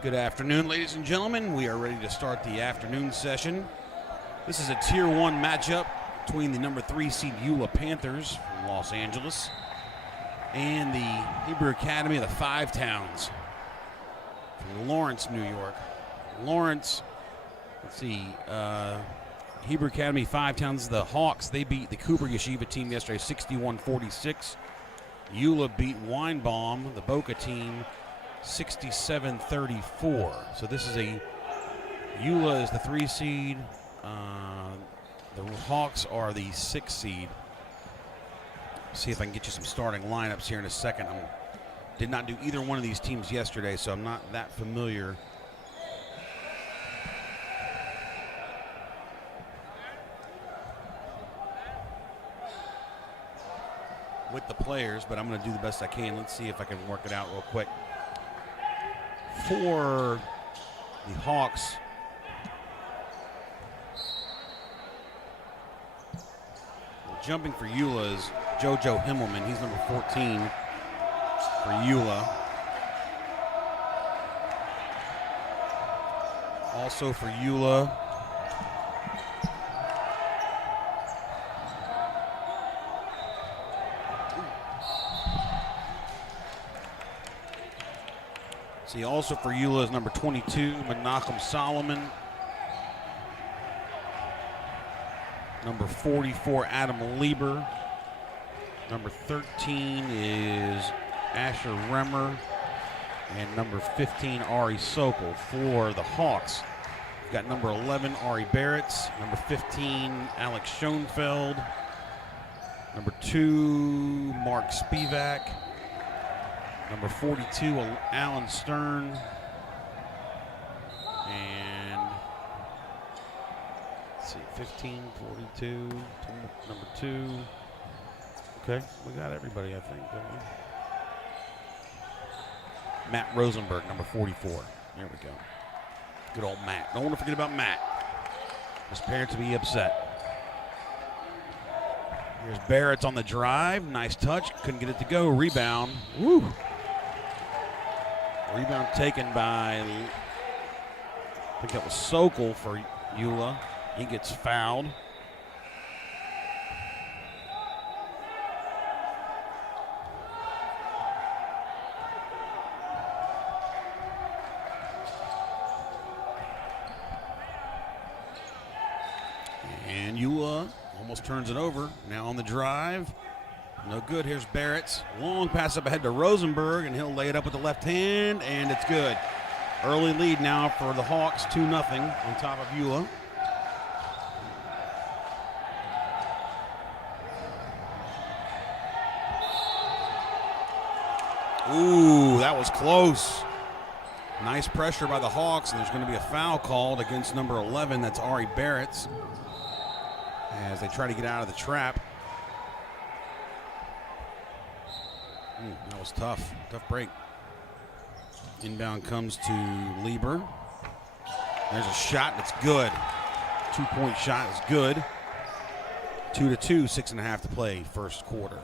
Good afternoon, ladies and gentlemen. We are ready to start the afternoon session. This is a Tier 1 matchup between the number 3 seed YULA Panthers from Los Angeles and the Hebrew Academy of the Five Towns from Lawrence, New York. Lawrence, let's see, Hebrew Academy Five Towns, the Hawks, they beat the Cooper Yeshiva team yesterday 61-46. YULA beat Weinbaum, the Boca team, 67-34. So this is YULA is the 3 seed. The Hawks are the 6 seed. See if I can get you some starting lineups here in a second. I did not do either one of these teams yesterday, so I'm not that familiar. With the players, but I'm going to do the best I can. Let's see if I can work it out real quick. For the Hawks, jumping for YULA is JoJo Himmelman. He's number 14 for YULA. Also for YULA, see, also for YULA is number 22, Menachem Solomon. Number 44, Adam Lieber. Number 13 is Asher Remmer. And number 15, Ari Sokol. For the Hawks, we've got number 11, Ari Barretts. Number 15, Alex Schoenfeld. Number 2, Mark Spivak. Number 42, Alan Stern. And let's see, 15, 42, number 2. Okay, we got everybody, I think, don't we? Matt Rosenberg, number 44. There we go. Good old Matt. Don't want to forget about Matt. His parents will be upset. Here's Barrett's on the drive. Nice touch. Couldn't get it to go. Rebound. Woo. Rebound taken by, I think that was Sokol for YULA. He gets fouled. And YULA almost turns it over. Now on the drive. No good. Here's Barrett's long pass up ahead to Rosenberg, and he'll lay it up with the left hand, and it's good. Early lead now for the Hawks, 2-0 on top of YULA. Ooh, that was close. Nice pressure by the Hawks, and there's going to be a foul called against number 11. That's Ari Barrett's, as they try to get out of the trap. That was tough. Tough break. Inbound comes to Lieber. There's a shot that's good. 2-point shot is good. 2-2, 6.5 to play, first quarter.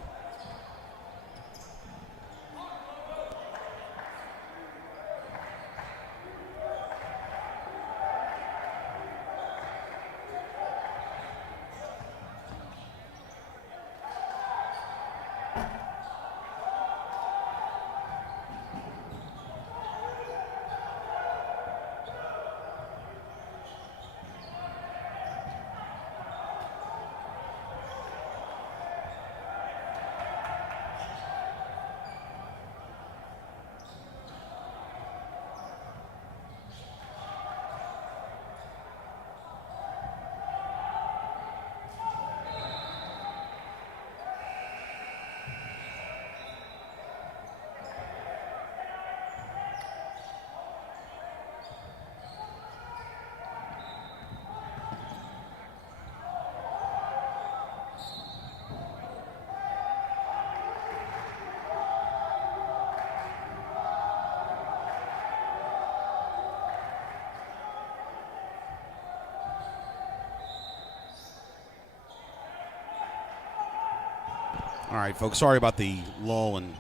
All right, folks, sorry about the lull and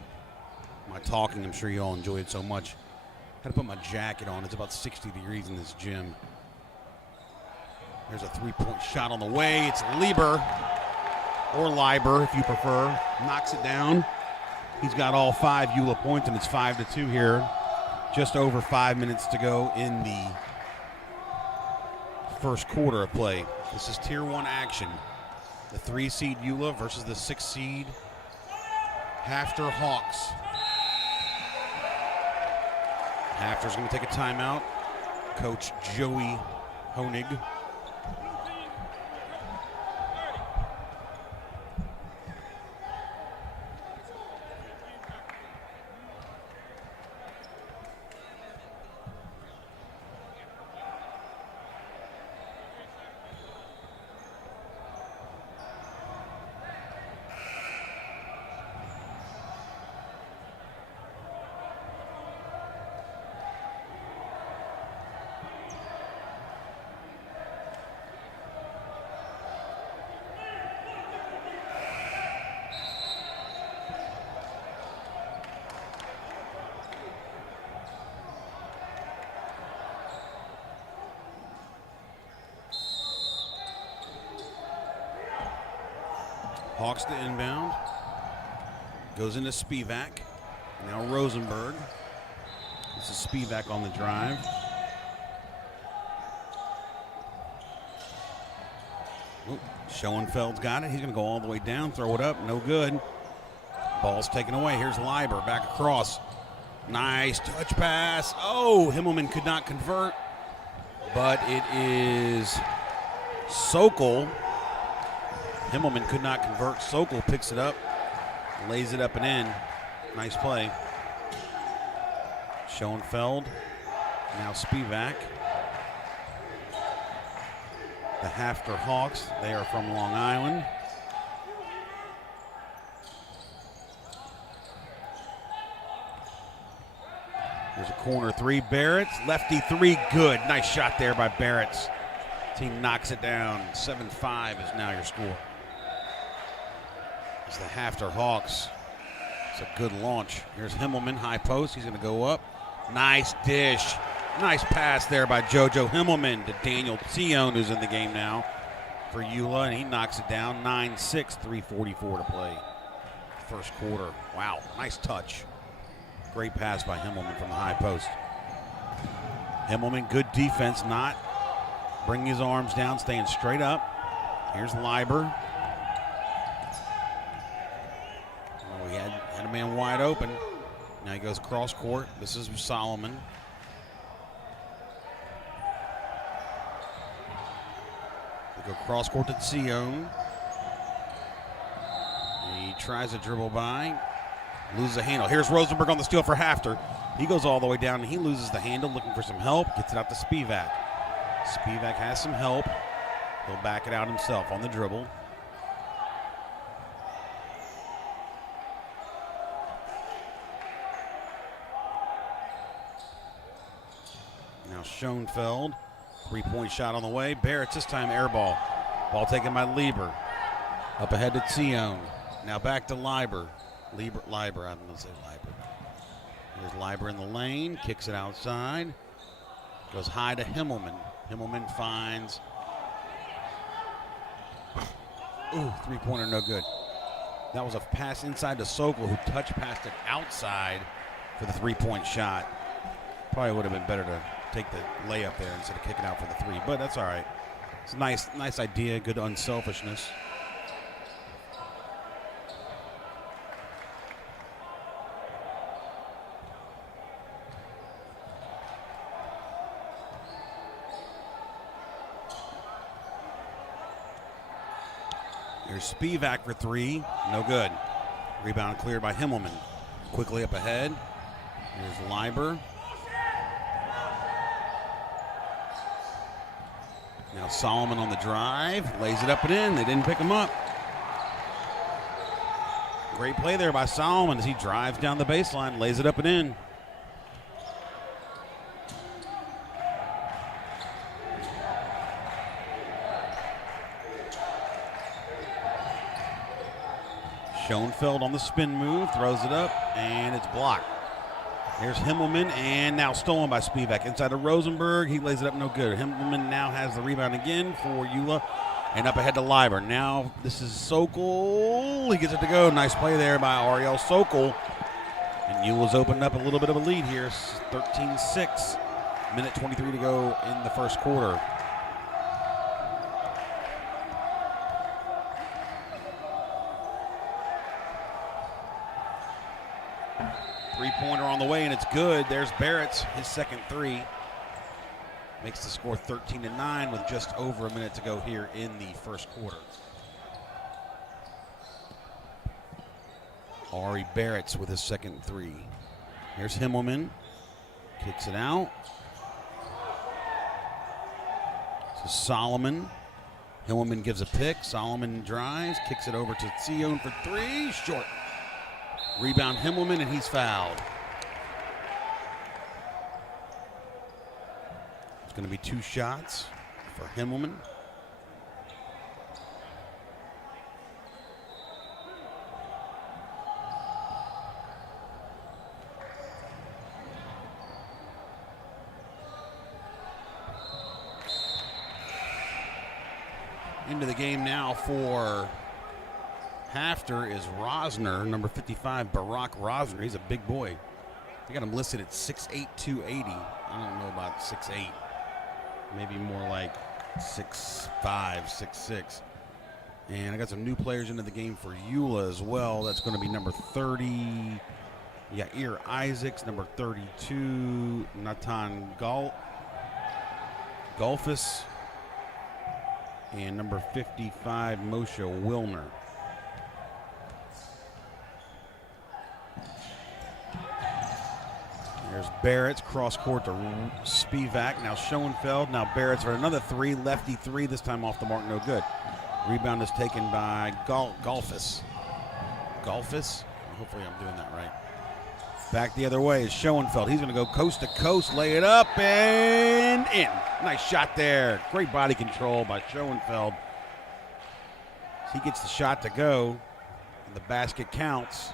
my talking. I'm sure you all enjoyed it so much. Had to put my jacket on. It's about 60 degrees in this gym. There's a 3-point shot on the way. It's Lieber, or Lieber if you prefer. Knocks it down. He's got all 5 YULA points, and it's 5-2 here. Just over 5 minutes to go in the first quarter of play. This is Tier 1 action. The 3-seed YULA versus the 6-seed HAFTR Hawks. HAFTR's going to take a timeout. Coach Joey Honig. Hawks to inbound. Goes into Spivak. Now Rosenberg. This is Spivak on the drive. Oop, Schoenfeld's got it. He's going to go all the way down, throw it up. No good. Ball's taken away. Here's Lieber back across. Nice touch pass. Oh, Himmelman could not convert. But it is Sokol. Himmelman could not convert. Sokol picks it up, lays it up and in. Nice play. Schoenfeld, now Spivak. The HAFTR Hawks, they are from Long Island. There's a corner 3, Barrett. Lefty 3, good. Nice shot there by Barrett. Team knocks it down. 7-5 is now your score. It's the HAFTR Hawks. It's a good launch. Here's Himmelman, high post. He's going to go up. Nice dish. Nice pass there by JoJo Himmelman to Daniel Sion, who's in the game now for YULA, and he knocks it down. 9-6, 3:44 to play. First quarter. Wow, nice touch. Great pass by Himmelman from the high post. Himmelman, good defense, not bringing his arms down, staying straight up. Here's Lieber. Oh, he had a man wide open. Now he goes cross court. This is Solomon. Go cross court to Sion. He tries to dribble by. Loses the handle. Here's Rosenberg on the steal for HAFTR. He goes all the way down and he loses the handle, looking for some help. Gets it out to Spivak. Spivak has some help. He'll back it out himself on the dribble. Now Schoenfeld. 3-point shot on the way. Barrett's this time air ball. Ball taken by Lieber. Up ahead to Sion. Now back to Lieber. Lieber, I'm going to say Lieber. There's Lieber in the lane. Kicks it outside. Goes high to Himmelman. Himmelman finds. Ooh, three-pointer no good. That was a pass inside to Sokol, who touch passed it outside for the three-point shot. Probably would have been better to take the layup there instead of kicking out for the three, but that's all right. It's a nice idea, good unselfishness. Here's Spivak for three, no good. Rebound cleared by Himmelman. Quickly up ahead. Here's Lieber. Now Solomon on the drive, lays it up and in. They didn't pick him up. Great play there by Solomon as he drives down the baseline, lays it up and in. Schoenfeld on the spin move, throws it up, and it's blocked. Here's Himmelman, and now stolen by Spivak. Inside to Rosenberg, he lays it up, no good. Himmelman now has the rebound again for YULA, and up ahead to Lieber. Now this is Sokol, he gets it to go. Nice play there by Ariel Sokol. And YULA's opened up a little bit of a lead here, 13-6. Minute 23 to go in the first quarter. Three-pointer on the way, and it's good. There's Barrett's, his second three. Makes the score 13-9 with just over a minute to go here in the first quarter. Ari Barrett's with his second three. Here's Himmelman. Kicks it out. To Solomon. Himmelman gives a pick. Solomon drives, kicks it over to Sion for three. Short. Rebound Himmelman, and he's fouled. It's going to be two shots for Himmelman. Into the game now for HAFTR is Rosner, number 55, Barack Rosner. He's a big boy. They got him listed at 6'8", 280. I don't know about 6'8". Maybe more like 6'5", 6'6". And I got some new players into the game for YULA as well. That's going to be number 30, Yair Isaacs, number 32, Natan Golfis, and number 55, Moshe Wilner. There's Barrett's cross court to Spivak. Now Schoenfeld. Now Barrett's for another three. Lefty three. This time off the mark. No good. Rebound is taken by Golfis. Golfis? Hopefully I'm doing that right. Back the other way is Schoenfeld. He's going to go coast to coast. Lay it up and in. Nice shot there. Great body control by Schoenfeld. He gets the shot to go. And the basket counts.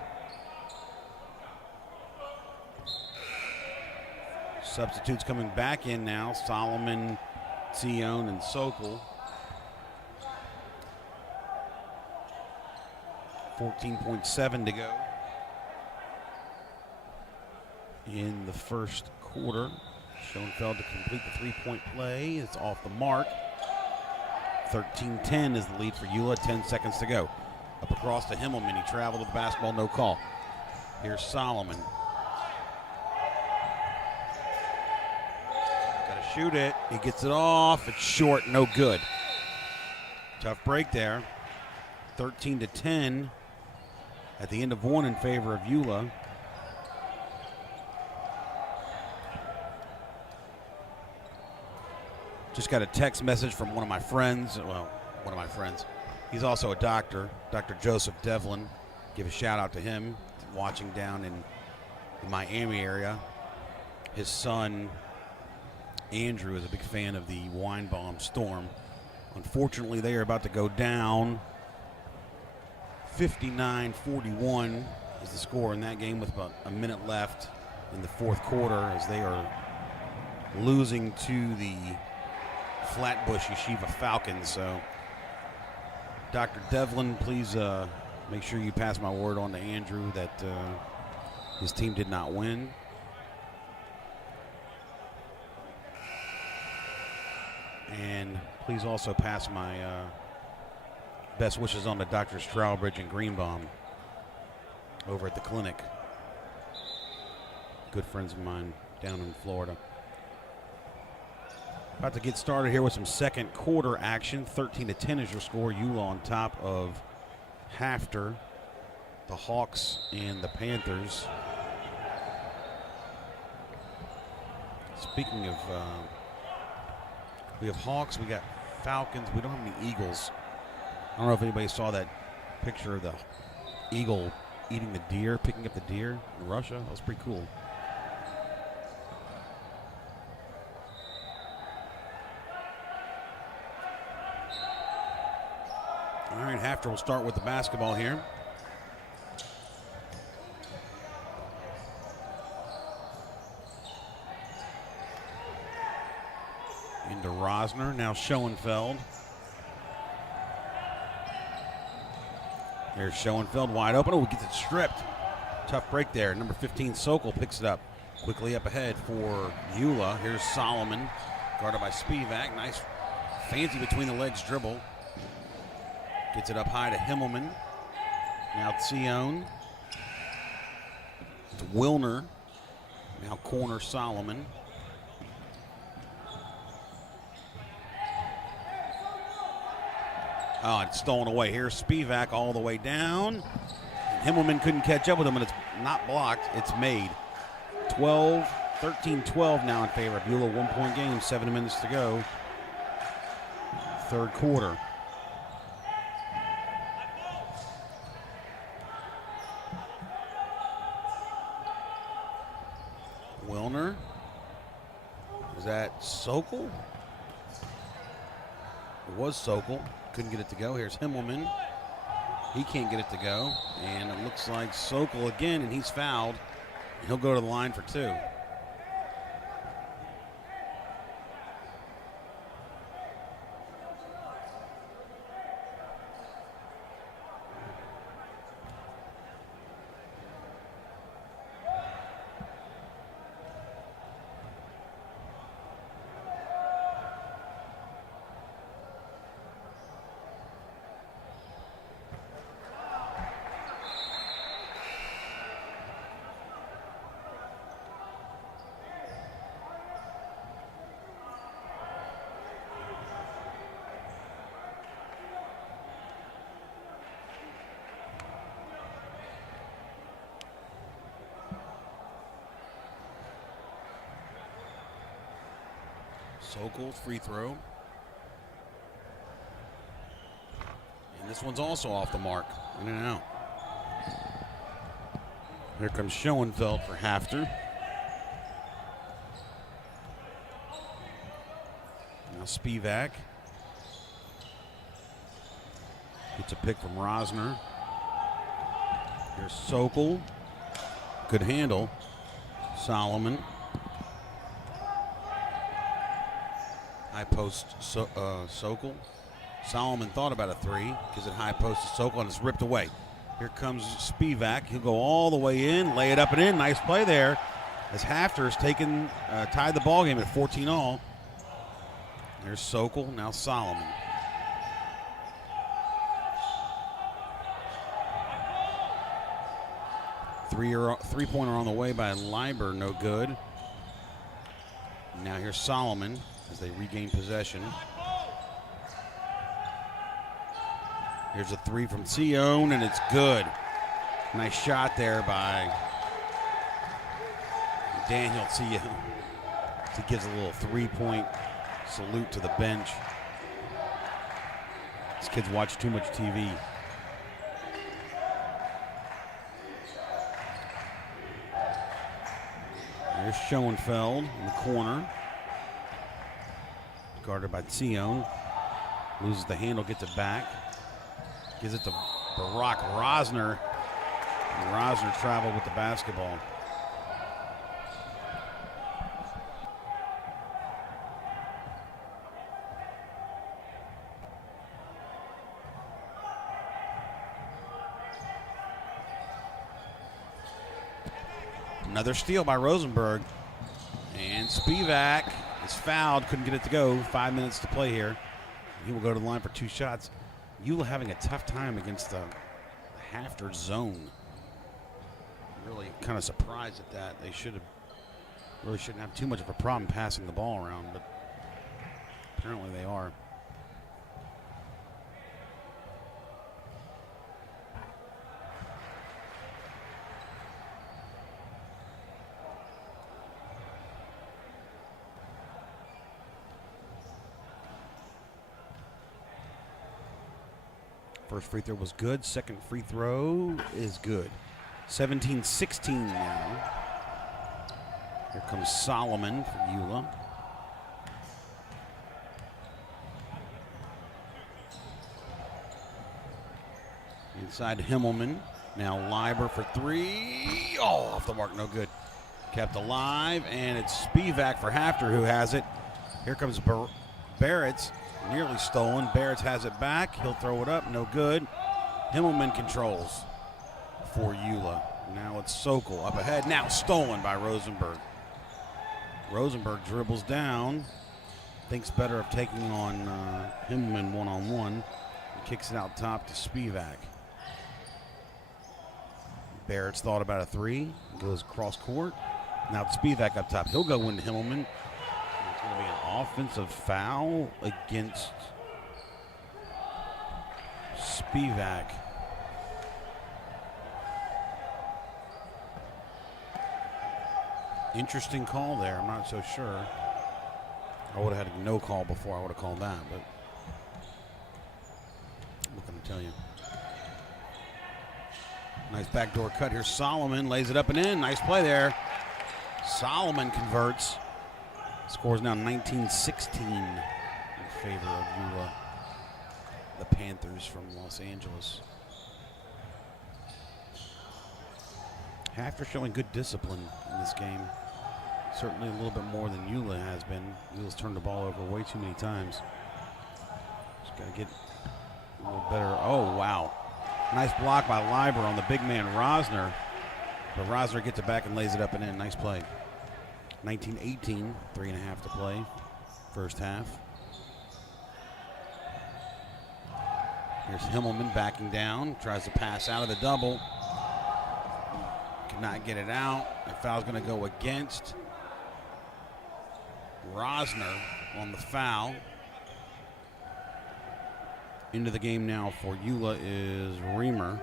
Substitutes coming back in now. Solomon, Sion, and Sokol. 14.7 to go in the first quarter. Schoenfeld to complete the three-point play. It's off the mark. 13-10 is the lead for YULA. 10 seconds to go. Up across to Himmelman. He traveled with the basketball, no call. Here's Solomon. Shoot it. He gets it off. It's short. No good. Tough break there. 13-10 at the end of one in favor of YULA. Just got a text message from one of my friends. Well, one of my friends. He's also a doctor, Dr. Joseph Devlin. Give a shout out to him. Watching down in the Miami area. His son, Andrew, is a big fan of the Weinbaum Storm. Unfortunately, they are about to go down. 59-41 is the score in that game with about a minute left in the fourth quarter as they are losing to the Flatbush Yeshiva Falcons. So, Dr. Devlin, please make sure you pass my word on to Andrew that his team did not win. And please also pass my best wishes on to Drs. Trowbridge and Greenbaum over at the clinic. Good friends of mine down in Florida. About to get started here with some second quarter action. 13-10 is your score. YULA on top of HAFTR, the Hawks, and the Panthers. Speaking of, we have Hawks, we got Falcons, we don't have any Eagles. I don't know if anybody saw that picture of the eagle eating the deer, picking up the deer in Russia. That was pretty cool. All right, HAFTR will start with the basketball here. Into Rosner, now Schoenfeld. There's Schoenfeld wide open. Oh, gets it stripped. Tough break there. Number 15, Sokol picks it up. Quickly up ahead for YULA. Here's Solomon, guarded by Spivak. Nice, fancy between the legs dribble. Gets it up high to Himmelman. Now Tzion. To Wilner. Now corner Solomon. Oh, it's stolen away. Here's Spivak all the way down. Himmelman couldn't catch up with him, and it's not blocked. It's made. 13-12 now in favor of YULA. 1 point game, 7 minutes to go. Third quarter. Wilner. Was that Sokol? It was Sokol. Couldn't get it to go. Here's Himmelman. He can't get it to go. And it looks like Sokol again, and he's fouled. He'll go to the line for two. Sokol, free throw. And this one's also off the mark. In and out. Here comes Schoenfeld for HAFTR. Now Spivak. Gets a pick from Rosner. Here's Sokol. Good handle. Solomon. High post Sokol. Solomon thought about a three. Gives it high post to Sokol, and it's ripped away. Here comes Spivak. He'll go all the way in, lay it up and in. Nice play there as HAFTR has tied the ball game at 14-all. There's Sokol, now Solomon. Three-pointer on the way by Leiber, no good. Now here's Solomon as they regain possession. Here's a three from Sion, and it's good. Nice shot there by Daniel Sion. He gives a little three-point salute to the bench. These kids watch too much TV. There's Schoenfeld in the corner. Guarded by Sion. Loses the handle, gets it back. Gives it to Barack Rosner. And Rosner traveled with the basketball. Another steal by Rosenberg. And Spivak is fouled, couldn't get it to go. 5 minutes to play here. He will go to the line for 2 shots. YULA having a tough time against the HAFTR zone. Really kind of surprised at that. They really shouldn't have too much of a problem passing the ball around, but apparently they are. First free throw was good. Second free throw is good. 17-16 now. Here comes Solomon for YULA. Inside Himmelman. Now Leiber for 3. Oh, off the mark, no good. Kept alive, and it's Spivak for HAFTR who has it. Here comes Barrett's. Nearly stolen. Barrett has it back. He'll throw it up. No good. Himmelman controls for YULA. Now it's Sokol up ahead. Now stolen by Rosenberg. Rosenberg dribbles down. Thinks better of taking on Himmelman one-on-one. Kicks it out top to Spivak. Barrett's thought about a 3. Goes cross court. Now it's Spivak up top. He'll go into Himmelman. It's going to be an offensive foul against Spivak. Interesting call there. I'm not so sure. I would have had a no call before I would have called that, but what can I tell you? Nice backdoor cut here. Solomon lays it up and in. Nice play there. Solomon converts. Scores now 19-16 in favor of YULA, the Panthers from Los Angeles. HAFTR showing good discipline in this game. Certainly a little bit more than YULA has been. YULA's turned the ball over way too many times. Just got to get a little better. Oh, wow. Nice block by Leiber on the big man Rosner. But Rosner gets it back and lays it up and in. Nice play. 19-18, 3.5 to play, first half. Here's Himmelman backing down, tries to pass out of the double. Cannot get it out. The foul's going to go against Rosner on the foul. Into the game now for YULA is Remmer.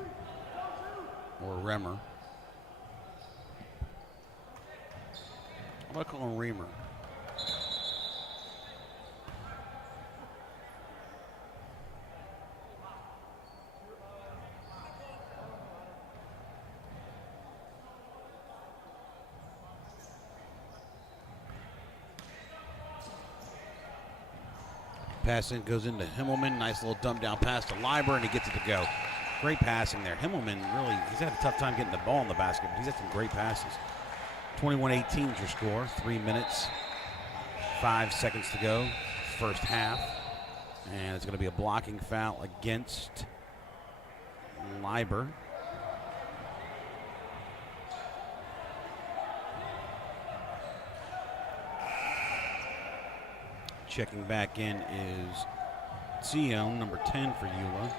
I'm going to call him Remmer. Pass in goes into Himmelman. Nice little dump down pass to Leiber, and he gets it to go. Great passing there. Himmelman really, he's had a tough time getting the ball in the basket, but he's had some great passes. 21-18 is your score. 3 minutes, 5 seconds to go. First half. And it's going to be a blocking foul against Leiber. Checking back in is Sion, number 10 for YULA.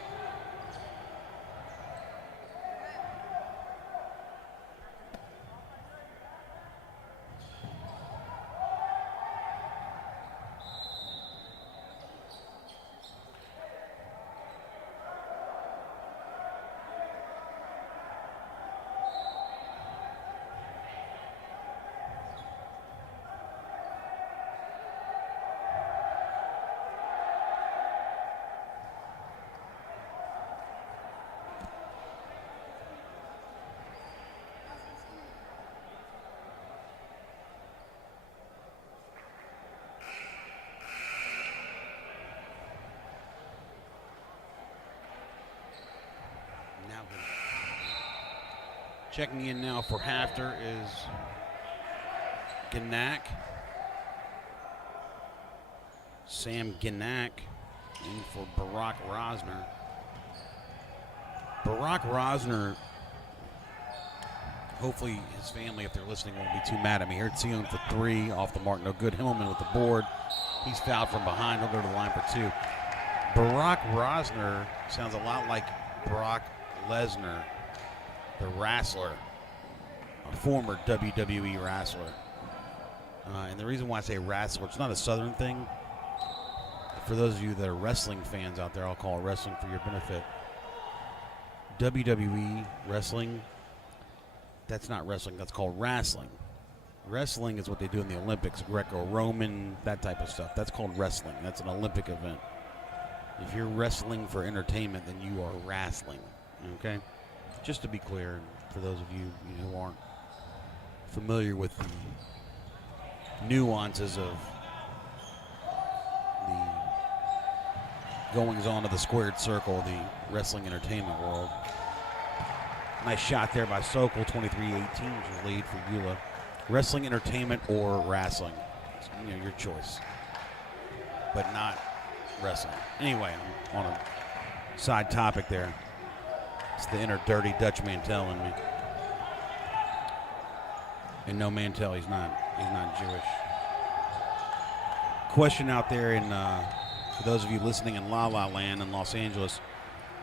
Checking in now for HAFTR is Gnack. Sam Gnack in for Barack Rosner. Barack Rosner, hopefully his family, if they're listening, won't be too mad at me. Here, Sion for 3, off the mark, no good. Himmelman with the board. He's fouled from behind. He'll go to the line for 2. Barack Rosner sounds a lot like Brock Lesnar, the wrestler, a former WWE wrestler. And the reason why I say wrestler, it's not a Southern thing. For those of you that are wrestling fans out there, I'll call it wrestling for your benefit. WWE wrestling, that's not wrestling, that's called wrestling. Wrestling is what they do in the Olympics, Greco-Roman, that type of stuff. That's called wrestling. That's an Olympic event. If you're wrestling for entertainment, then you are wrestling, okay? Just to be clear, for those of you who aren't familiar with the nuances of the goings-on of the squared circle, the wrestling entertainment world. Nice shot there by Sokol, 23-18 is your lead for YULA. Wrestling entertainment or wrestling, your choice, but not wrestling. Anyway, I'm on a side topic there. It's the inner dirty Dutch Mantel in me. And no, Mantel, he's not Jewish. Question out there in for those of you listening in La La Land in Los Angeles,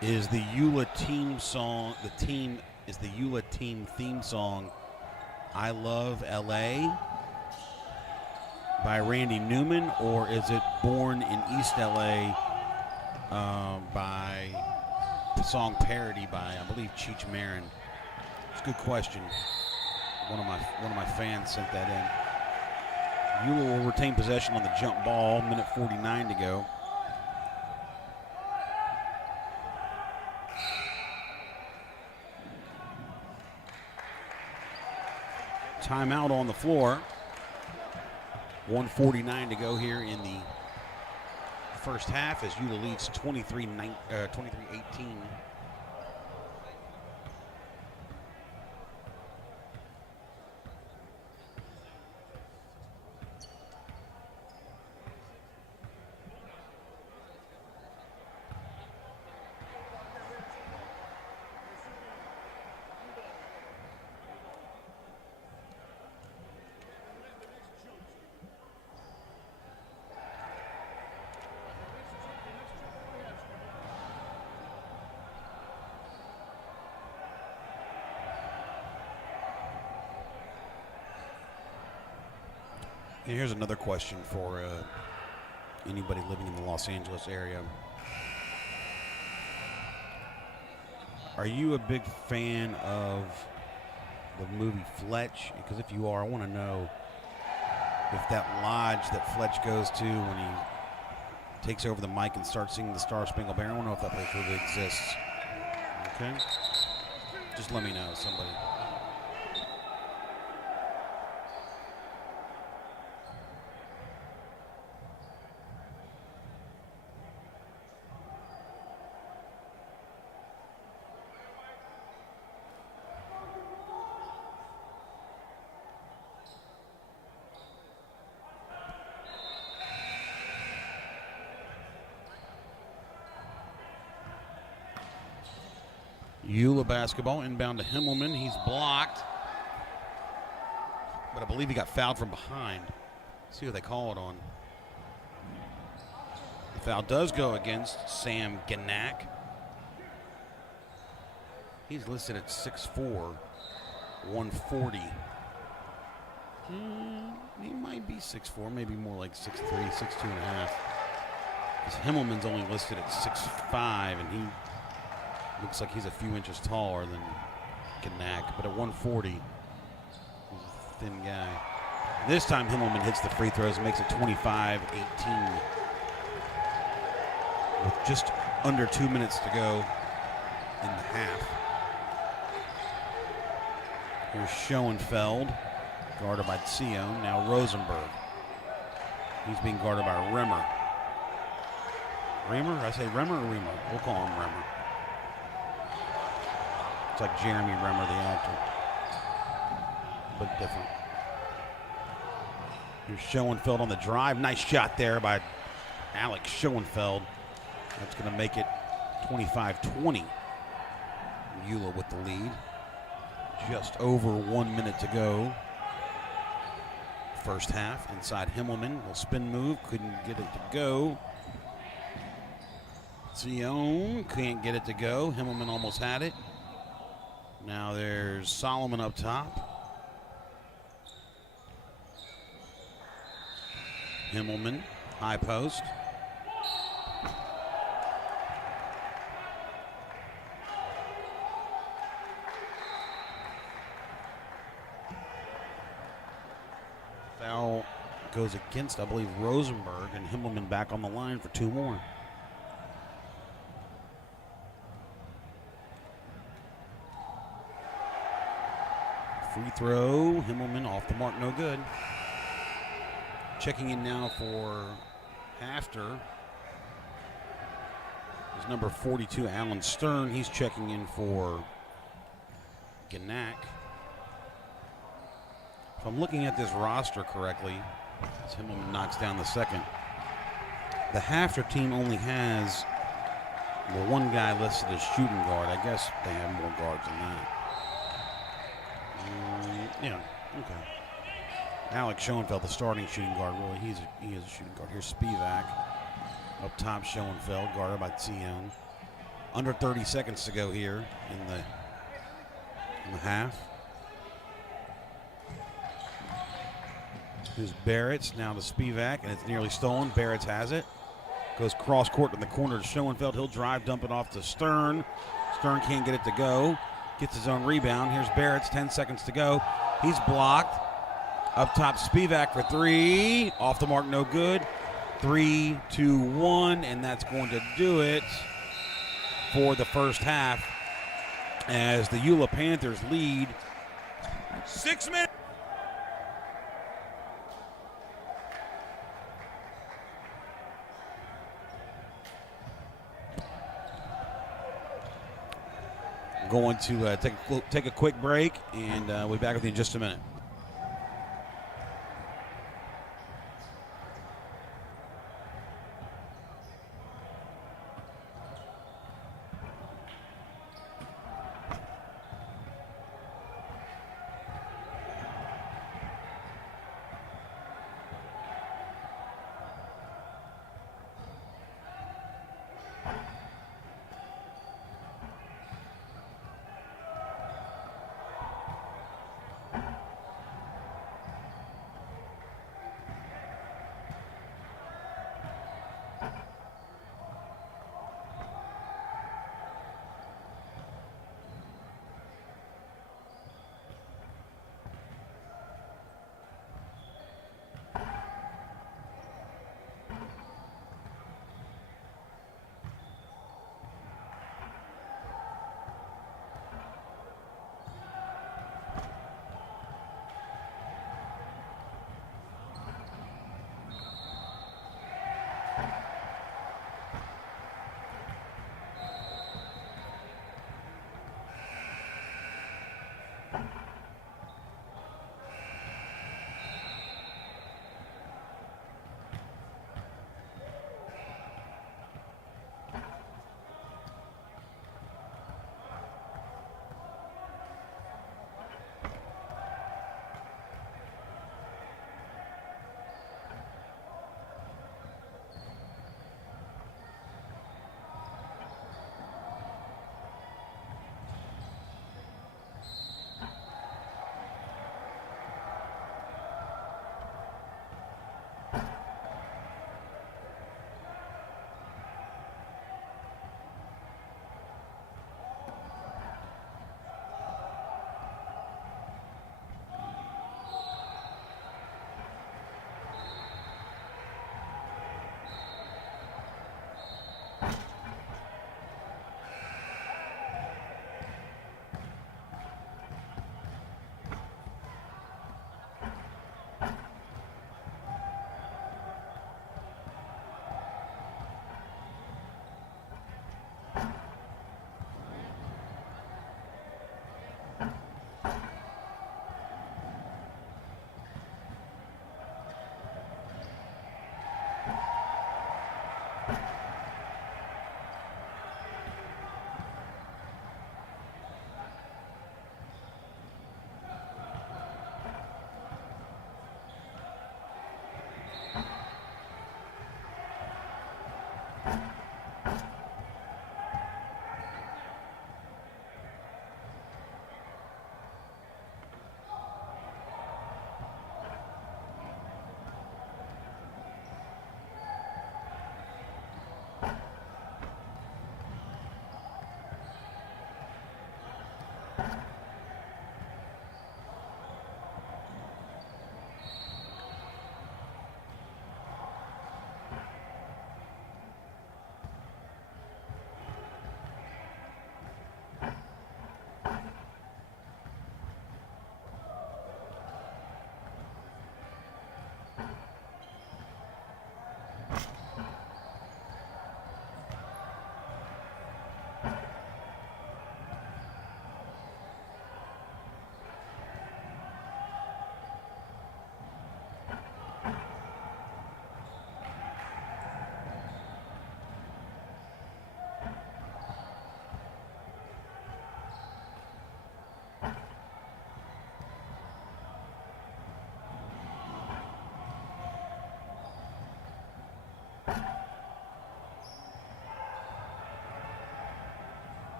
is the YULA team song, is the YULA team theme song I Love LA by Randy Newman, or is it Born in East LA by the song parody by, I believe, Cheech Marin? It's a good question. One of my fans sent that in. YULA will retain possession on the jump ball, minute 49 to go. Timeout on the floor. 1:49 to go here in the first half as YULA leads 23-18. And here's another question for anybody living in the Los Angeles area. Are you a big fan of the movie Fletch? Because if you are, I want to know if that lodge that Fletch goes to when he takes over the mic and starts singing the Star Spangled Banner, I want to know if that place really exists. Okay? Just let me know, somebody. YULA basketball, inbound to Himmelman. He's blocked, but I believe he got fouled from behind. Let's see what they call it on. The foul does go against Sam Gnack. He's listed at 6'4", 140. He might be 6'4", maybe more like 6'3", 6'2 and a half. Because Himmelman's only listed at 6'5", and he looks like he's a few inches taller than Gnack, but at 140, he's a thin guy. This time Himmelman hits the free throws and makes it 25-18. With just under 2 minutes to go in the half. Here's Schoenfeld, guarded by Sion. Now Rosenberg. He's being guarded by Rimmer. Rimmer? I say Rimmer or Rimmer? We'll call him Rimmer. It's like Jeremy Renner, the actor, but different. Here's Schoenfeld on the drive. Nice shot there by Alex Schoenfeld. That's going to make it 25-20. YULA with the lead. Just over 1 minute to go. First half. Inside Himmelman. Little spin move. Couldn't get it to go. Zion can't get it to go. Himmelman almost had it. Now there's Solomon up top. Himmelman, high post. Foul goes against, I believe, Rosenberg, and Himmelman back on the line for 2 more. Free throw, Himmelman off the mark, no good. Checking in now for HAFTR is number 42, Alan Stern. He's checking in for Ganack. If I'm looking at this roster correctly, as Himmelman knocks down the second, the HAFTR team only has, well, 1 guy listed as shooting guard. I guess they have more guards than that. Yeah, okay. Alex Schoenfeld, the starting shooting guard. Really, he is a shooting guard. Here's Spivak. Up top, Schoenfeld, guarded by Zion. Under 30 seconds to go here in the half. Here's Barrett's now to Spivak, and it's nearly stolen. Barrett's has it. Goes cross court in the corner to Schoenfeld. He'll drive, dump it off to Stern. Stern can't get it to go. Gets his own rebound. Here's Barrett's, 10 seconds to go. He's blocked. Up top, Spivak for 3. Off the mark, no good. 3, 2, 1, and that's going to do it for the first half as the YULA Panthers lead 6 minutes. Going to take a quick break, and we'll be back with you in just a minute.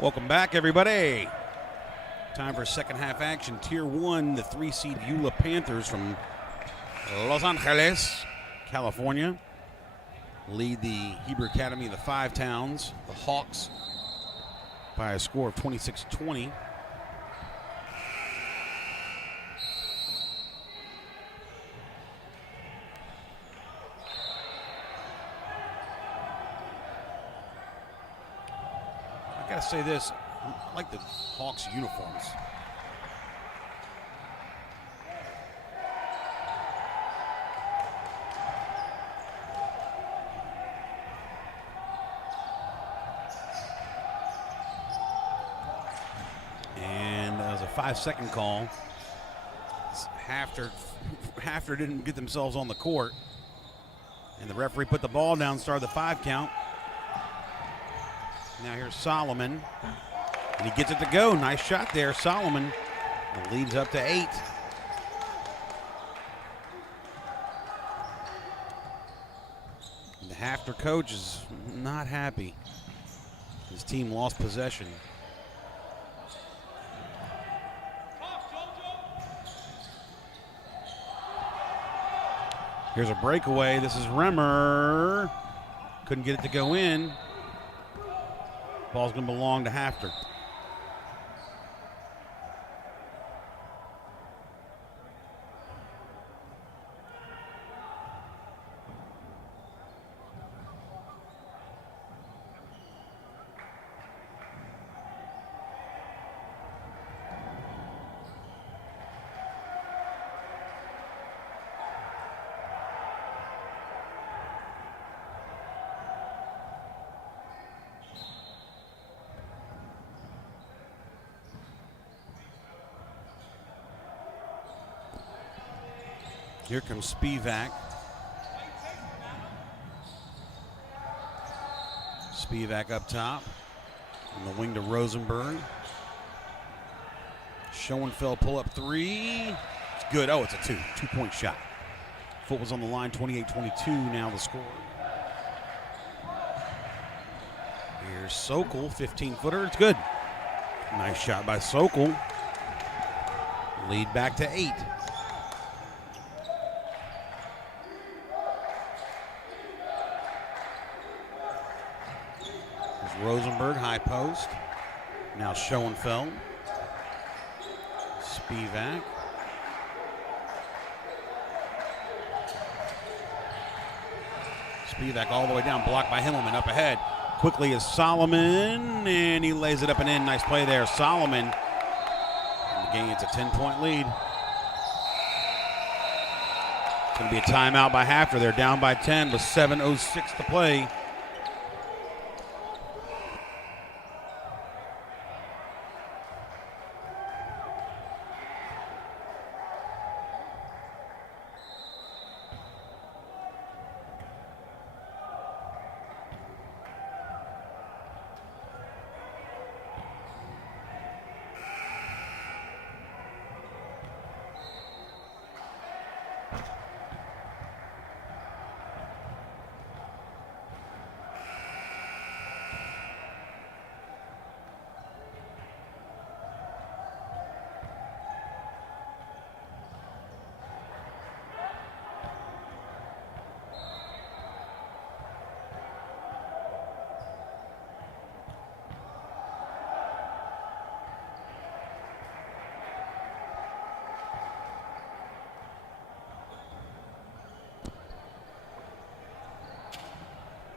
Welcome back, everybody. Time for second half action. Tier 1, the 3-seed YULA Panthers from Los Angeles, California, lead the Hebrew Academy of the Five Towns, the Hawks, by a score of 26-20. I gotta say this, I like the Hawks uniforms. And that was a 5-second call. HAFTR didn't get themselves on the court, and the referee put the ball down, started the 5 count. Now here's Solomon, and he gets it to go. Nice shot there, Solomon. The lead's up to 8. The HAFTR coach is not happy. His team lost possession. Here's a breakaway. This is Remmer. Couldn't get it to go in. Ball's going to belong to HAFTR. Here comes Spivak. Spivak up top. On the wing to Rosenberg. Schoenfeld pull up 3. It's good. Oh, it's a 2-point shot. Foot was on the line, 28-22 now the score. Here's Sokol, 15-footer. It's good. Nice shot by Sokol. Lead back to 8. Rosenberg, high post. Now Schoenfeld. Spivak. Spivak all the way down, blocked by Himmelman. Up ahead. Quickly is Solomon, and he lays it up and in. Nice play there, Solomon. And the game, it's a 10-point lead. It's going to be a timeout by HAFTR. They're down by 10 with 7:06 to play.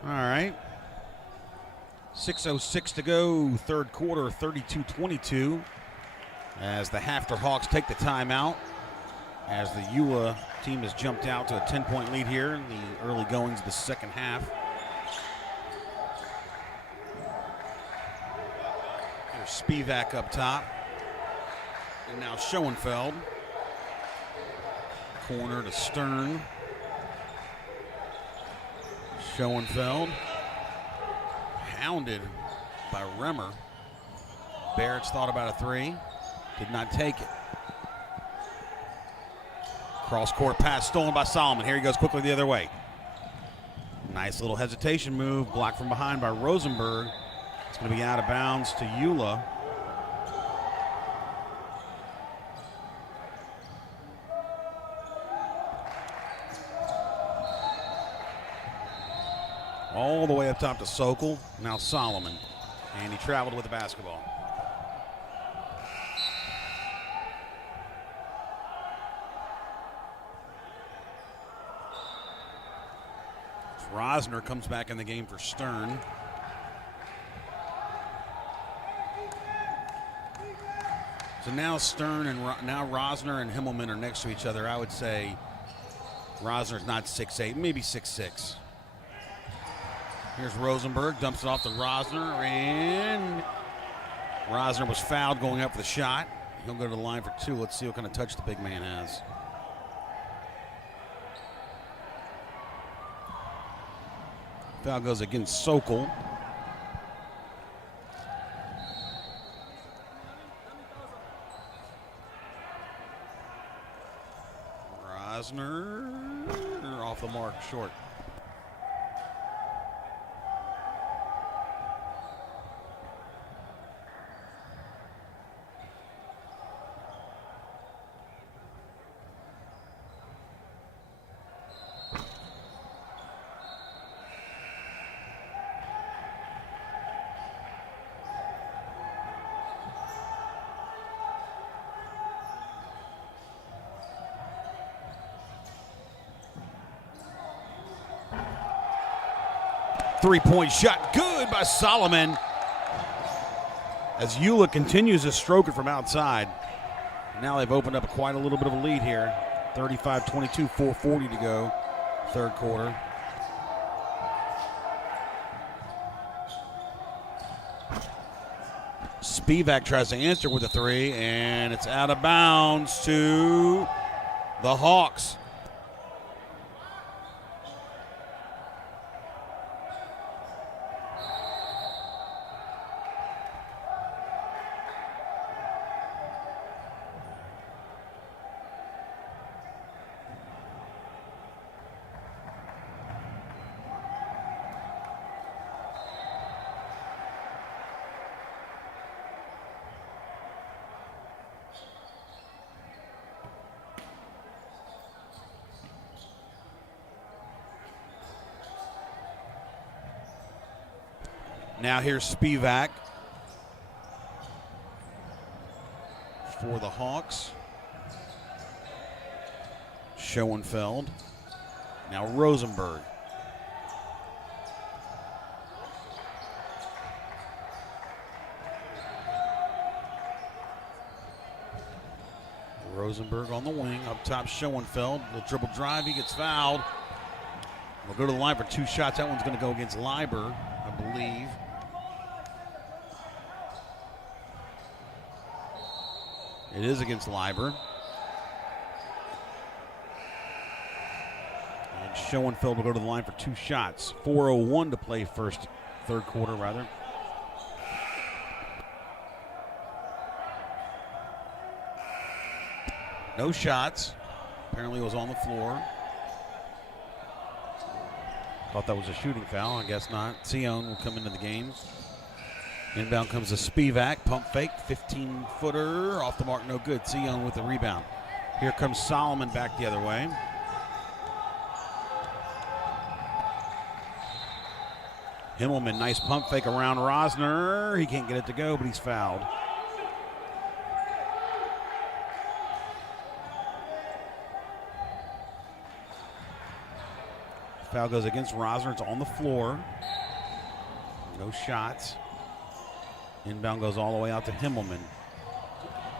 All right. 6:06 to go, third quarter, 32-22. As the HAFTR Hawks take the timeout. As the YULA team has jumped out to a 10-point lead here in the early goings of the second half. There's Spivak up top. And now Schoenfeld. Corner to Stern. Schoenfeld. Hounded by Remmer. Barrett's thought about a 3. Did not take it. Cross-court pass stolen by Solomon. Here he goes quickly the other way. Nice little hesitation move. Blocked from behind by Rosenberg. It's going to be out of bounds to YULA. All the way up top to Sokol. Now Solomon. And he traveled with the basketball. Rosner comes back in the game for Stern. So now Stern and now Rosner and Himmelman are next to each other. I would say Rosner's not 6'8", maybe 6'6". Here's Rosenberg, dumps it off to Rosner, and Rosner was fouled going up for the shot. He'll go to the line for 2. Let's see what kind of touch the big man has. Foul goes against Sokol. Rosner off the mark, short. Three-point shot, good by Solomon. As YULA continues to stroke it from outside. Now they've opened up quite a little bit of a lead here. 35-22, 4:40 to go, third quarter. Spivak tries to answer with a 3, and it's out of bounds to the Hawks. Now here's Spivak for the Hawks. Schoenfeld. Now Rosenberg. Rosenberg on the wing, up top Schoenfeld. The dribble drive, he gets fouled. We'll go to the line for 2 shots. That one's going to go against Leiber, I believe. It is against Leiber. And Schoenfeld will go to the line for 2 shots. 4:01 to play third quarter, rather. No shots. Apparently it was on the floor. Thought that was a shooting foul. I guess not. Sion will come into the game. Inbound comes to Spivak. Pump fake. 15-footer. Off the mark. No good. Sion with the rebound. Here comes Solomon back the other way. Himmelman, nice pump fake around Rosner. He can't get it to go, but he's fouled. Foul goes against Rosner. It's on the floor. No shots. Inbound goes all the way out to Himmelman.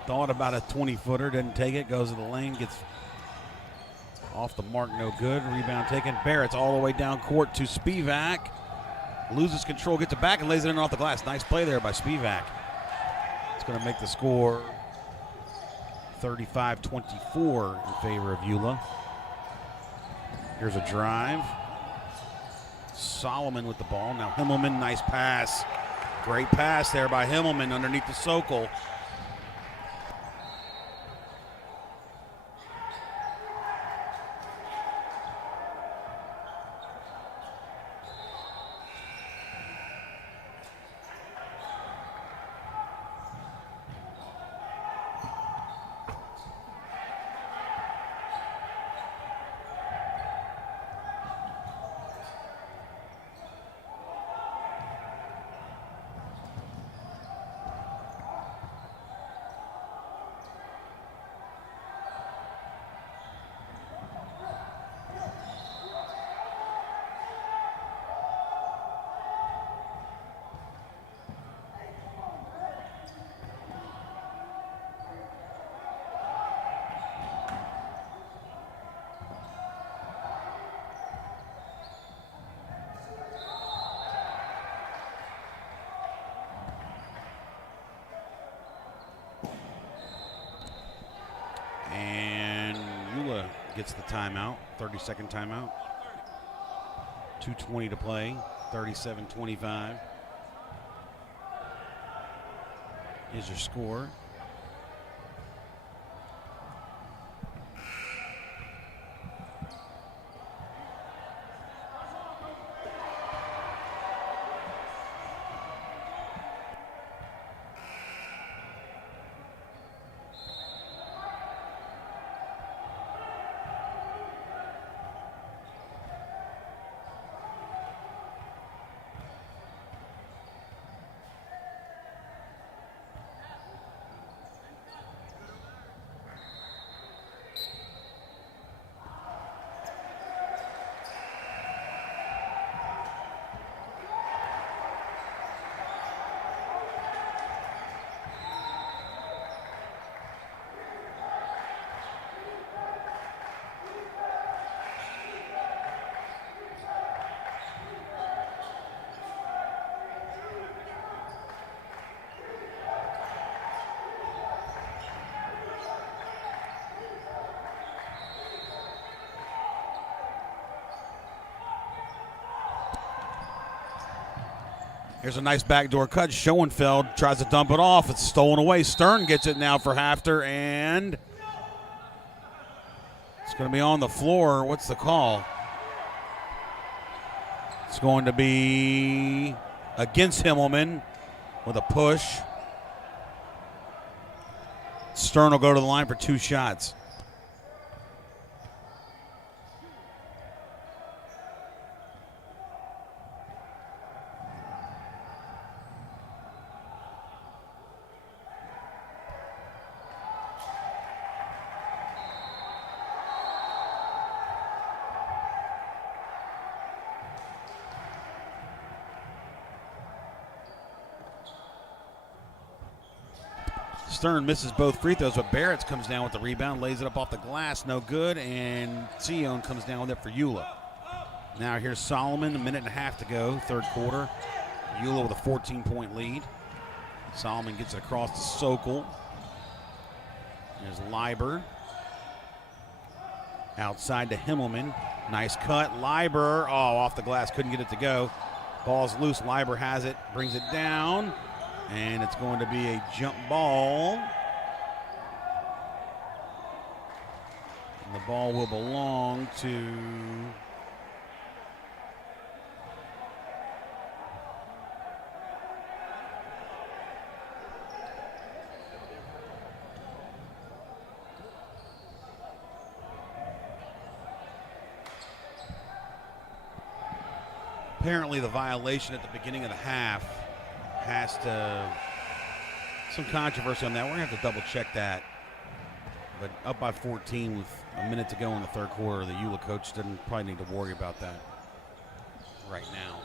Thought about a 20-footer, didn't take it. Goes to the lane, gets off the mark, no good. Rebound taken. Barrett's all the way down court to Spivak. Loses control, gets it back, and lays it in off the glass. Nice play there by Spivak. It's going to make the score 35-24 in favor of YULA. Here's a drive. Solomon with the ball. Now Himmelman, nice pass. Great pass there by Himmelman underneath the Sokol. gets the timeout, 30-second timeout. 2:20 to play, 37-25 is your score. Here's a nice backdoor cut. Schoenfeld tries to dump it off. It's stolen away. Stern gets it now for HAFTR, and it's going to be on the floor. What's the call? It's going to be against Himmelman with a push. Stern will go to the line for 2 shots. Stern misses both free throws, but Barrett comes down with the rebound, lays it up off the glass, no good, and Sion comes down with it for YULA. Now here's Solomon, 1.5 minutes to go, third quarter. YULA with a 14-point lead. Solomon gets it across to Sokol. There's Leiber. Outside to Himmelman. Nice cut. Leiber, off the glass, couldn't get it to go. Ball's loose, Leiber has it, brings it down. And it's going to be a jump ball. And the ball will belong to apparently the violation at the beginning of the half has to, some controversy on that. We're going to have to double check that. But up by 14 with a minute to go in the third quarter, the YULA coach doesn't probably need to worry about that right now.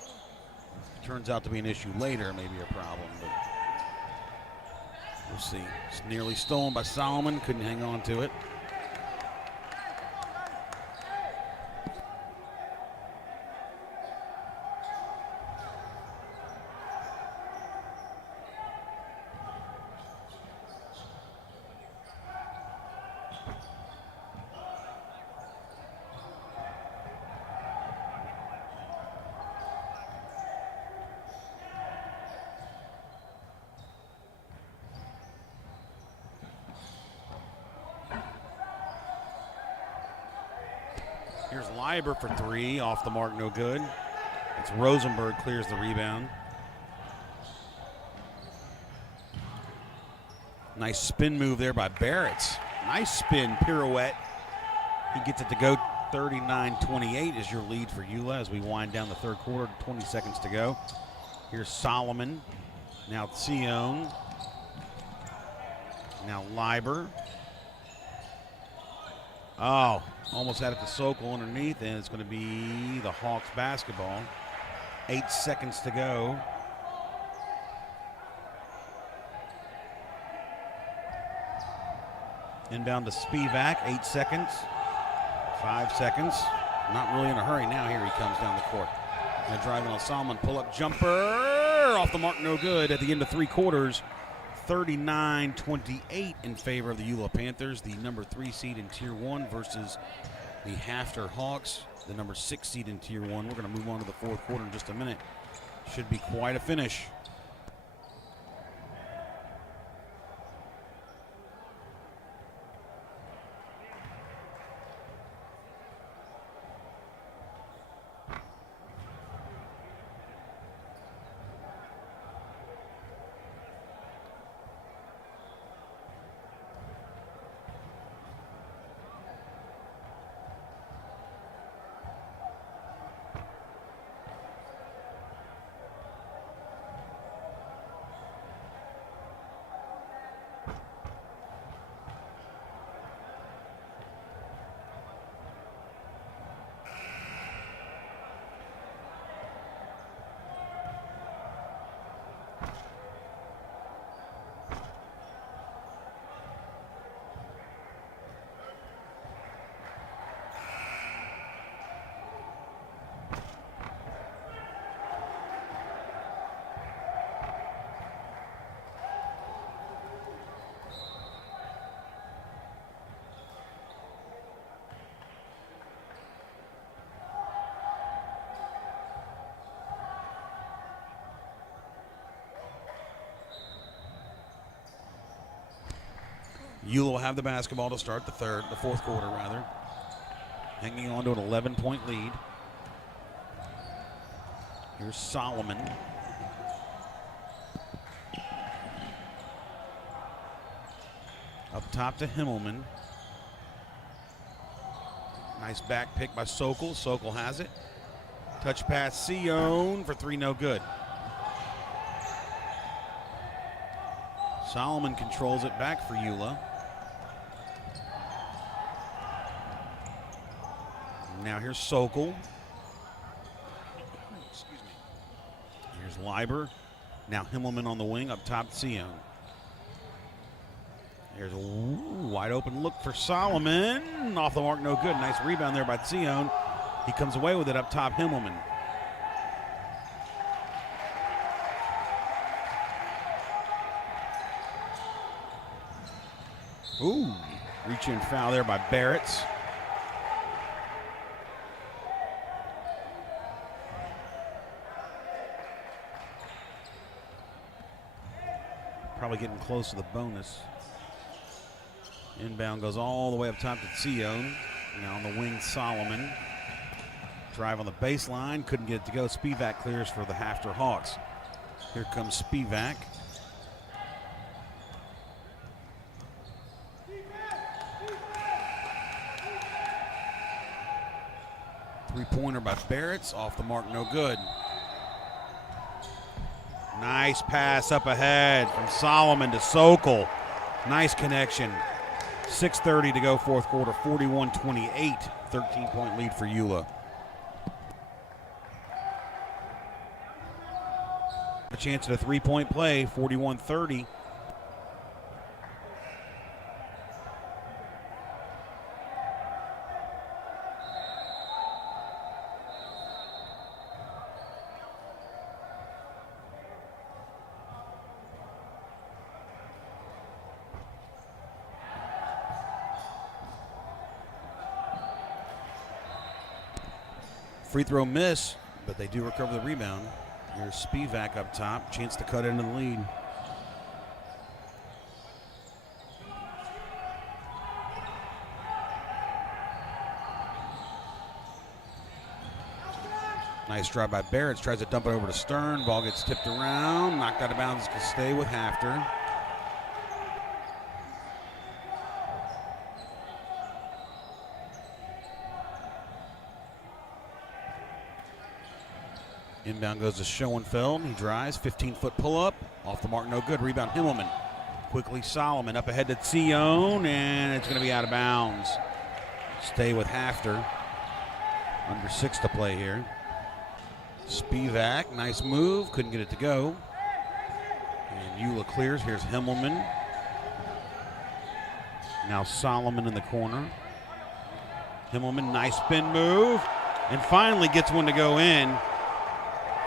If it turns out to be an issue later, it may be a problem, but we'll see. It's nearly stolen by Solomon, couldn't hang on to it. Here's Leiber for 3, off the mark, no good. It's Rosenberg clears the rebound. Nice spin move there by Barrett. Nice spin, pirouette. He gets it to go. 39-28 is your lead for YULA as we wind down the third quarter, 20 seconds to go. Here's Solomon. Now Sion. Now Leiber. Almost had it to Sokol underneath, and it's going to be the Hawks basketball. 8 seconds to go. Inbound to Spivak, 8 seconds. 5 seconds. Not really in a hurry now. Here he comes down the court. Now driving on Solomon, pull-up jumper. Off the mark, no good at the end of 3 quarters. 39-28 in favor of the YULA Panthers, the number 3 seed in Tier 1 versus the HAFTR HAWKS, the number 6 seed in Tier 1. We're going to move on to the fourth quarter in just a minute. Should be quite a finish. YULA will have the basketball to start the fourth quarter, hanging on to an 11-point lead. Here's Solomon. Up top to Himmelman. Nice back pick by Sokol. Sokol has it. Touch pass, Sion for three, no good. Solomon controls it back for YULA. Now here's Sokol. Excuse me. Here's Leiber. Now Himmelman on the wing, up top to Sion. Here's a wide open look for Solomon. Off the mark, no good. Nice rebound there by Sion. He comes away with it up top, Himmelman. Ooh, reach-in foul there by Barretts. Probably getting close to the bonus. Inbound goes all the way up top to Sion. Now on the wing, Solomon. Drive on the baseline, couldn't get it to go. Spivak clears for the HAFTR Hawks. Here comes Spivak. Three-pointer by Barretts, off the mark, no good. Nice pass up ahead from Solomon to Sokol. Nice connection. 6:30 to go, fourth quarter, 41-28, 13-point lead for YULA. A chance at a three-point play, 41-30. Free throw miss, but they do recover the rebound. Here's Spivak up top, chance to cut into the lead. Nice drive by Barretts, tries to dump it over to Stern. Ball gets tipped around, knocked out of bounds to stay with HAFTR. Inbound goes to Schoenfeld. He drives, 15-foot pull-up. Off the mark, no good. Rebound, Himmelman. Quickly, Solomon up ahead to Sion, and it's going to be out of bounds. Stay with HAFTR. Under 6 to play here. Spivak, nice move. Couldn't get it to go. And YULA clears. Here's Himmelman. Now Solomon in the corner. Himmelman, nice spin move. And finally gets one to go in.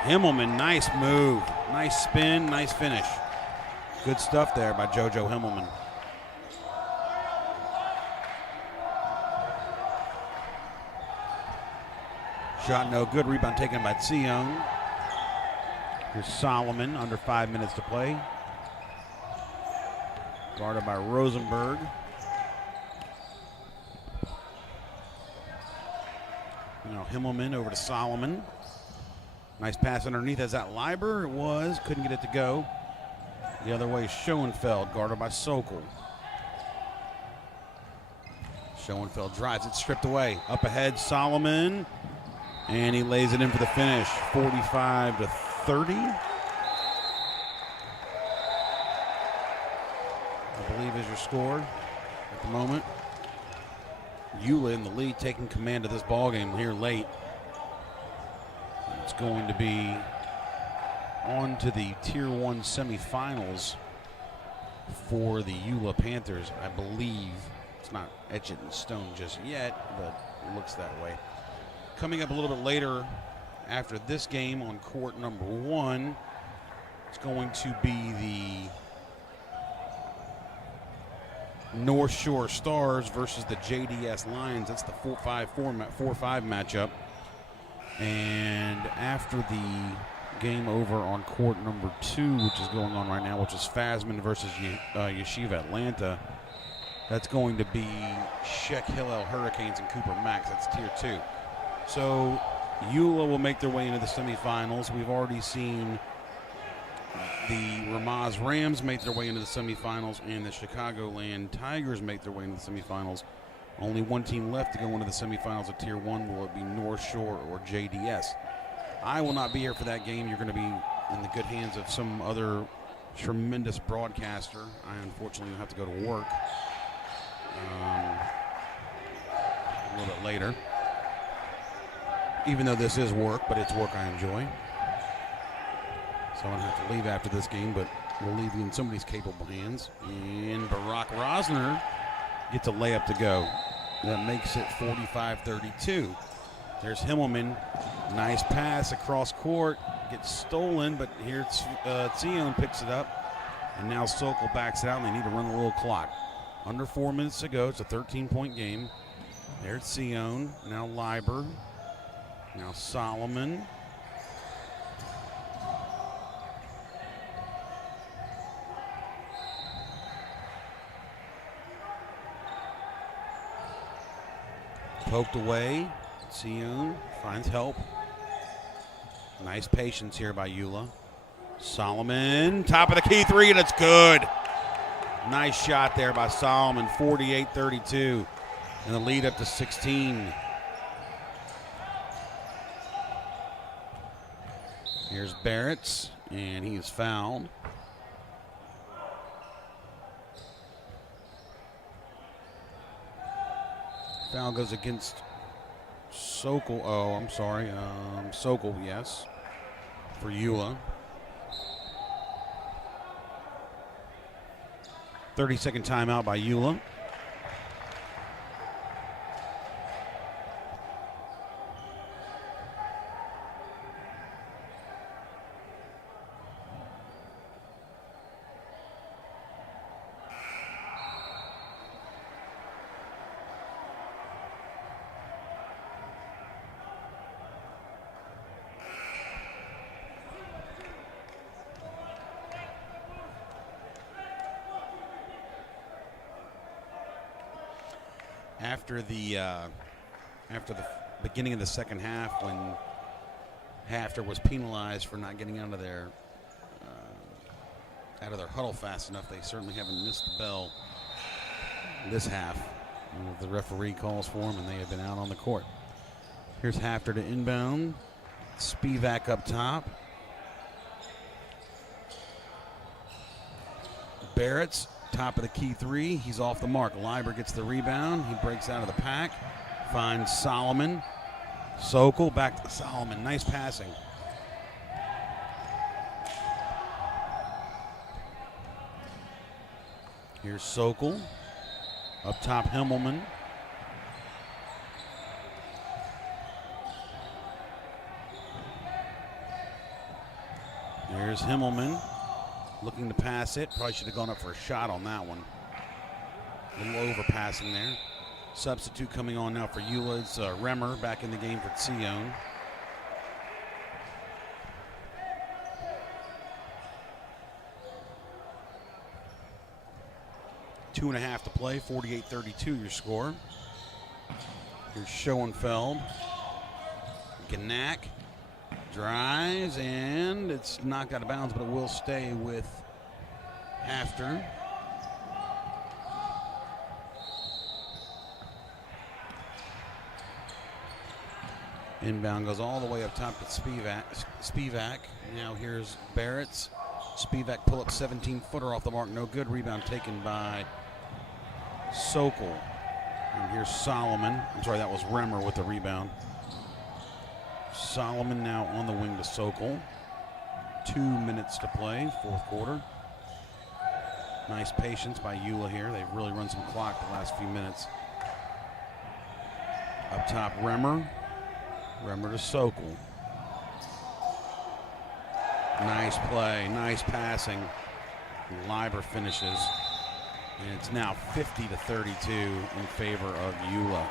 Himmelman, nice move. Nice spin, nice finish. Good stuff there by JoJo Himmelman. Shot no good. Rebound taken by Sion. Here's Solomon, under 5 minutes to play. Guarded by Rosenberg. Now Himmelman over to Solomon. Nice pass underneath. Is that Leiber? It was. Couldn't get it to go. The other way, Schoenfeld, guarded by Sokol. Schoenfeld drives it, stripped away. Up ahead, Solomon. And he lays it in for the finish. 45-30. I believe is your score at the moment. YULA in the lead, taking command of this ballgame here late. It's going to be on to the Tier 1 semifinals for the YULA Panthers. I believe it's not etched in stone just yet, but it looks that way. Coming up a little bit later after this game on court number 1, it's going to be the North Shore Stars versus the JDS Lions. That's the 4-5 matchup. And after the game over on court number 2, which is going on right now, which is Fasman versus Yeshiva Atlanta, that's going to be Sheck Hillel Hurricanes and Cooper Max. That's Tier 2. So YULA will make their way into the semifinals. We've already seen the Ramaz Rams make their way into the semifinals, and the Chicagoland Tigers make their way into the semifinals. Only one team left to go into the semifinals of Tier 1. Will it be North Shore or JDS? I will not be here for that game. You're going to be in the good hands of some other tremendous broadcaster. I unfortunately will have to go to work a little bit later. Even though this is work, but it's work I enjoy. So I'm going to have to leave after this game, but we'll leave you in somebody's capable hands. And Barack Rosner gets a layup to go. That makes it 45-32. There's Himmelman. Nice pass across court. Gets stolen, but here Sion picks it up. And now Sokol backs it out, and they need to run a little clock. Under 4 minutes to go. It's a 13-point game. There's Sion. Now Leiber. Now Solomon. Poked away. Sion finds help. Nice patience here by YULA. Solomon, top of the key three, and it's good. Nice shot there by Solomon, 48-32. And the lead up to 16. Here's Barrett, and he is fouled. Foul goes against Sokol. Oh, I'm sorry. Sokol, yes, for YULA. 30-second timeout by YULA. After the beginning of the second half, when HAFTR was penalized for not getting out of their huddle fast enough, they certainly haven't missed the bell this half. The referee calls for them, and they have been out on the court. Here's HAFTR to inbound. Spivak up top. Barrett's top of the key three. He's off the mark. Leiber gets the rebound. He breaks out of the pack. Finds Solomon. Sokol back to Solomon. Nice passing. Here's Sokol. Up top, Himmelman. There's Himmelman. Looking to pass it. Probably should have gone up for a shot on that one. A little overpassing there. Substitute coming on now for YULA. It's Remmer back in the game for Sion. Two and a half to play, 48-32 your score. Here's Schoenfeld. Gnack drives, and it's knocked out of bounds, but it will stay with HAFTR. Inbound goes all the way up top to Spivak. Now here's Barrett's. Spivak pull up 17-footer off the mark, no good. Rebound taken by Sokol. And here's Solomon. I'm sorry, that was Remmer with the rebound. Solomon now on the wing to Sokol. 2 minutes to play, fourth quarter. Nice patience by YULA here. They've really run some clock the last few minutes. Up top, Remmer. Remmer to Sokol. Nice play, nice passing. Leiber finishes. And it's now 50-32 in favor of YULA.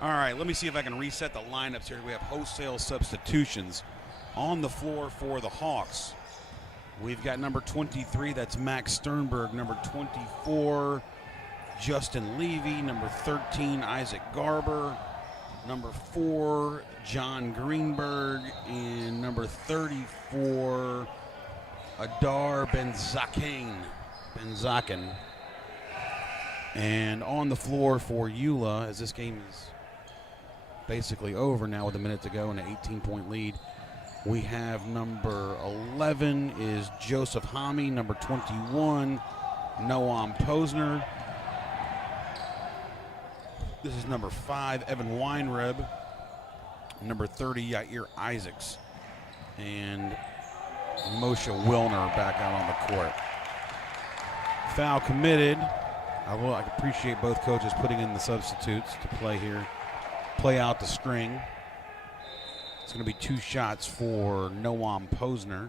All right, let me see if I can reset the lineups here. We have wholesale substitutions on the floor for the Hawks. We've got number 23, that's Max Sternberg. Number 24, Justin Levy. Number 13, Isaac Garber. Number 4, John Greenberg. And number 34, Adar Benzaken. And on the floor for YULA, as this game is basically over now with a minute to go and an 18-point lead, we have number 11 is Joseph Hami. Number 21, Noam Posner. This is number 5, Evan Weinreb. Number 30, Yair Isaacs. And Moshe Wilner back out on the court. Foul committed. I appreciate both coaches putting in the substitutes to play here. Play out the string. It's going to be 2 shots for Noam Posner.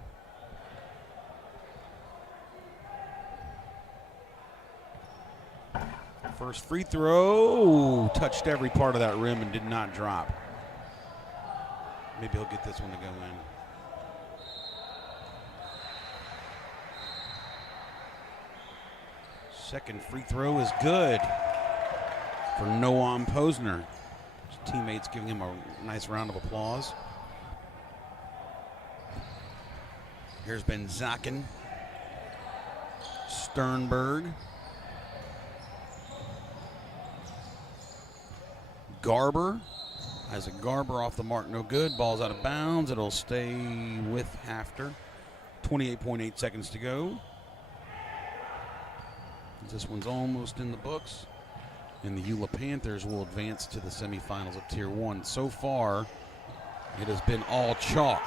First free throw. Touched every part of that rim and did not drop. Maybe he'll get this one to go in. Second free throw is good for Noam Posner. His teammates giving him a nice round of applause. Here's Benzaken. Sternberg. Garber. Isaac Garber off the mark, no good. Ball's out of bounds. It'll stay with HAFTR. 28.8 seconds to go. This one's almost in the books. And the YULA Panthers will advance to the semifinals of Tier 1. So far, it has been all chalk.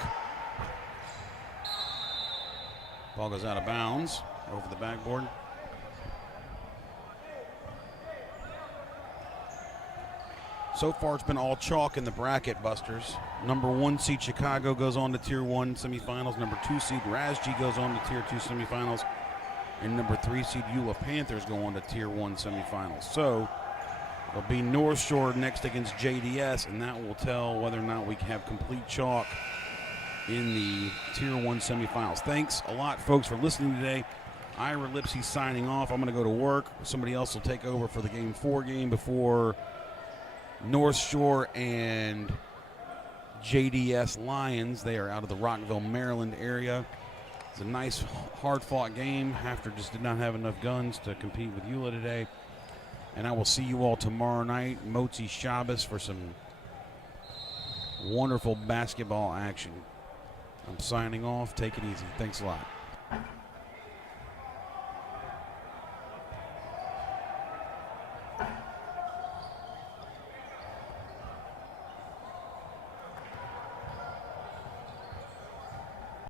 Ball goes out of bounds over the backboard. So far, it's been all chalk in the bracket, Busters. Number 1 seed Chicago goes on to Tier 1 semifinals. Number 2 seed Razji goes on to Tier 2 semifinals. and number 3 seed YULA Panthers go on to Tier 1 semifinals. So it'll be North Shore next against JDS, and that will tell whether or not we have complete chalk in the Tier 1 semifinals. Thanks a lot, folks, for listening today. Ira Lipsy signing off. I'm going to go to work. Somebody else will take over for the Game 4 game before North Shore and JDS Lions. They are out of the Rockville, Maryland area. It's a nice, hard-fought game. HAFTR just did not have enough guns to compete with YULA today. And I will see you all tomorrow night, Motzi Shabbos, for some wonderful basketball action. I'm signing off. Take it easy. Thanks a lot.